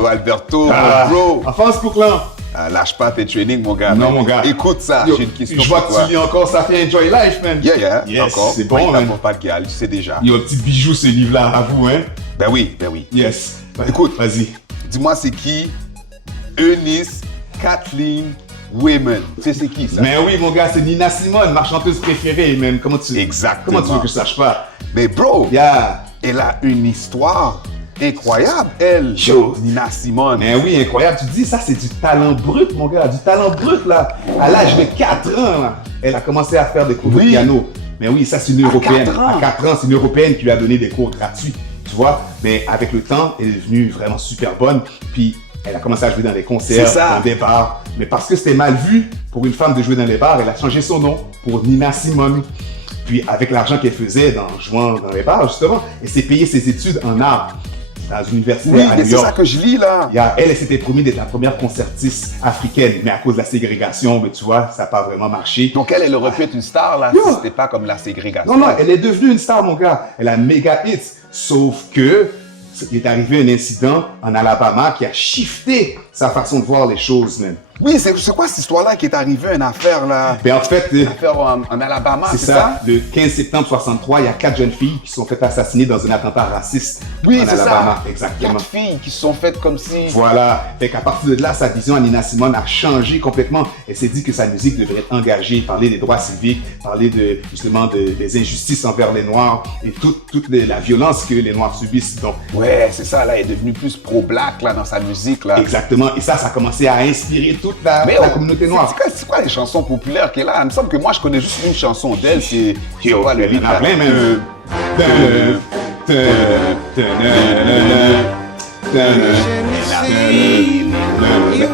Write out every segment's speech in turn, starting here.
Yo, Alberto, bro. En France, pour clan. Lâche pas tes trainings, mon gars. Non, mon gars. Écoute ça, Yo, j'ai une question je vois pour que toi. tu lis encore, ça fait Enjoy Life, man. Yeah, Yes, encore. c'est bon, man. Pas de gal, tu sais déjà. Yo, petit bijou, ce livre-là, à vous, hein. Ben oui. Yes. Écoute. Vas-y. Dis-moi, c'est qui Eunice Kathleen Women? Tu sais, c'est qui ça? Mais oui, mon gars, c'est Nina Simone, ma chanteuse préférée, même. Exactement. Comment tu veux que je sache pas? Mais bro, Yeah. elle a une histoire incroyable, elle, Yo. Nina Simone. Mais oui, incroyable. Tu dis, ça, c'est du talent brut, mon gars. Du talent brut, là. À l'âge de 4 ans, là, elle a commencé à faire des cours de piano. Mais oui, ça, c'est une Européenne. 4 ans. À 4 ans, c'est une Européenne qui lui a donné des cours gratuits. Tu vois? Mais avec le temps, elle est devenue vraiment super bonne. Puis, elle a commencé à jouer dans des concerts, C'est ça. dans des bars. Mais parce que c'était mal vu pour une femme de jouer dans les bars, elle a changé son nom pour Nina Simone. Puis, avec l'argent qu'elle faisait en jouant dans les bars, justement, elle s'est payée ses études en art dans une université Oui, à mais New c'est York. ça que je lis là. Elle s'était promis d'être la première concertiste africaine, mais à cause de la ségrégation, mais tu vois, ça n'a pas vraiment marché. Donc elle aurait pu être une star là, Yo. si c'était pas comme la ségrégation. Non, elle est devenue une star, mon gars. Elle a méga hits. Sauf que, il est arrivé un incident en Alabama qui a shifté sa façon de voir les choses, même. Oui, c'est quoi cette histoire-là qui est arrivée, une affaire là? Mais en fait, Une affaire en Alabama, c'est ça. Le 15 septembre 63, il y a 4 jeunes filles qui se sont faites assassiner dans un attentat raciste Oui, en c'est Alabama. ça. Exactement. 4 filles qui se sont faites comme si... Voilà. Fait qu'à partir de là, sa vision à Nina Simone a changé complètement. Elle s'est dit que sa musique devrait être engagée, parler des droits civiques, parler justement des injustices envers les Noirs et toute la violence que les Noirs subissent. Donc, Ouais, c'est ça, là, elle est devenue plus pro-black là dans sa musique là. exactement. Et ça a commencé à inspirer toute la communauté noire. C'est quoi les chansons populaires qu'elle a? Il me semble que moi je connais juste une chanson d'elle, c'est... Je sais pas le Il y en a plein, même.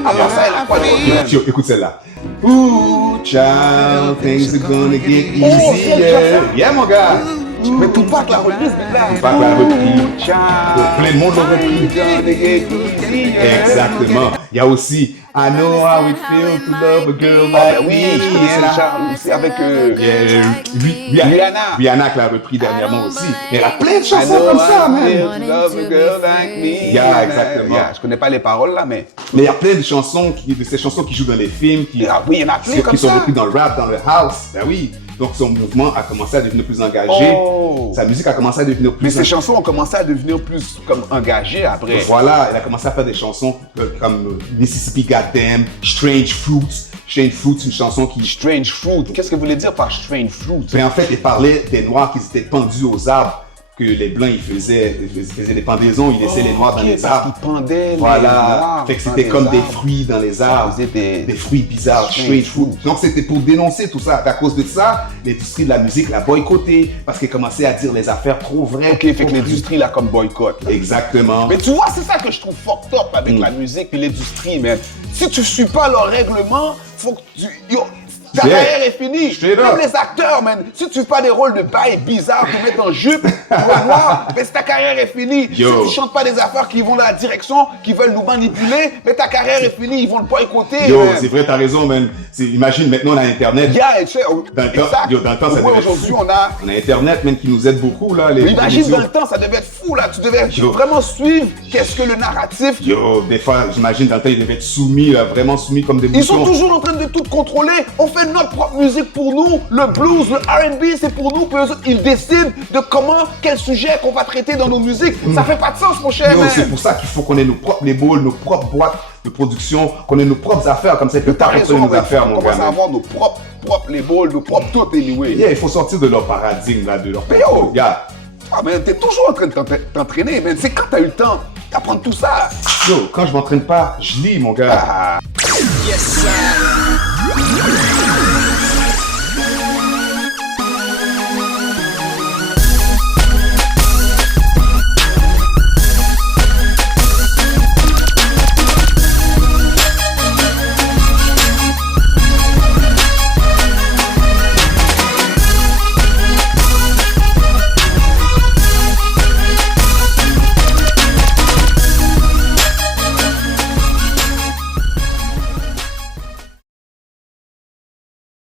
À part ça, elle a quoi d'autre? Yo, écoute celle-là. Ooh, child, things are gonna get easier. Yeah, mon gars. Mais Tupac l'a reprise, mais là... Tupac l'a repris. Plein de monde l'a repris. Exactement. Il y a aussi I know how it feels to love a girl like Oui, me. je connais ça, c'est avec... Rihanna qui l'a repris dernièrement aussi. Elle a plein de chansons comme ça, man. Yeah, exactement. Yeah, je connais pas les paroles là, mais... Mais il y a plein de chansons, de ces chansons qui jouent dans les films, qui Oui, il y en a plein comme qui sont ça. reprises dans le rap, dans le house. Ben oui. Donc son mouvement a commencé à devenir plus engagé. Oh. Sa musique a commencé à devenir plus... Mais ces chansons ont commencé à devenir plus comme engagées après. Voilà, elle a commencé à faire des chansons comme Mississippi Goddamn, Strange Fruits. Strange Fruits, une chanson qui... Strange Fruit, qu'est-ce que vous voulez dire par Strange Fruit? Mais en fait, elle parlait des Noirs qui étaient pendus aux arbres, que les Blancs, ils faisaient des pendaisons, ils laissaient les Noirs dans les arbres. Ils pendaient les Voilà, Noirs fait que dans c'était les comme des arbres. fruits dans les arbres, Ça faisait des fruits bizarres, strange fruit. Donc c'était pour dénoncer tout ça. À cause de ça, l'industrie de la musique l'a boycotté parce qu'elle commençait à dire les affaires trop vraies. Ok, fait que l'industrie là comme boycott. Exactement. Mais tu vois, c'est ça que je trouve fucked up avec la musique et l'industrie, man. Si tu suis pas leurs règlements, faut que tu... Yo, ta Yeah. carrière est finie. Straight Même up. les acteurs, man. Si tu fais pas des rôles de bail bizarres, te mettre en jupe, ou noir, mais ta carrière est finie. Yo. Si tu chantes pas des affaires qui vont dans la direction, qui veulent nous manipuler, mais ta carrière est finie, ils vont le boycotter. Yo, man. c'est vrai, t'as raison, man. Imagine, maintenant on a Internet. Yeah, tu sais, Dans le temps, exact. yo, dans le temps, ça Ouais, devait être aujourd'hui, fou. on a... On a Internet, même, qui nous aide beaucoup, là. Mais imagine réseaux. dans le temps, ça devait être fou là. Tu devais Yo. vraiment suivre qu'est-ce que le narratif. Yo, des fois, j'imagine, dans le temps, ils devaient être soumis, là, vraiment soumis comme des Ils sont moutons. toujours en train de tout contrôler. On fait notre propre musique pour nous. Le blues, le R&B, c'est pour nous. Puis eux autres, ils décident de comment, quel sujet qu'on va traiter dans nos musiques. Ça fait pas de sens, mon cher. Yo, man. c'est pour ça qu'il faut qu'on ait nos propres labels, nos propres boîtes de production, qu'on ait nos propres affaires, comme ça, ils peuvent pas T'as contrôler raison, nos affaires, on mon commence gars. à man. avoir nos propres labels, nos propres tout, anyway. Yeah, il faut sortir de leur paradigme, là, de leur... Mais yo! Regarde. Ah, mais t'es toujours en train de t'entraîner, man. C'est quand t'as eu le temps d'apprendre tout ça. Yo, quand je m'entraîne pas, je lis, mon gars. Ah. Yes, sir.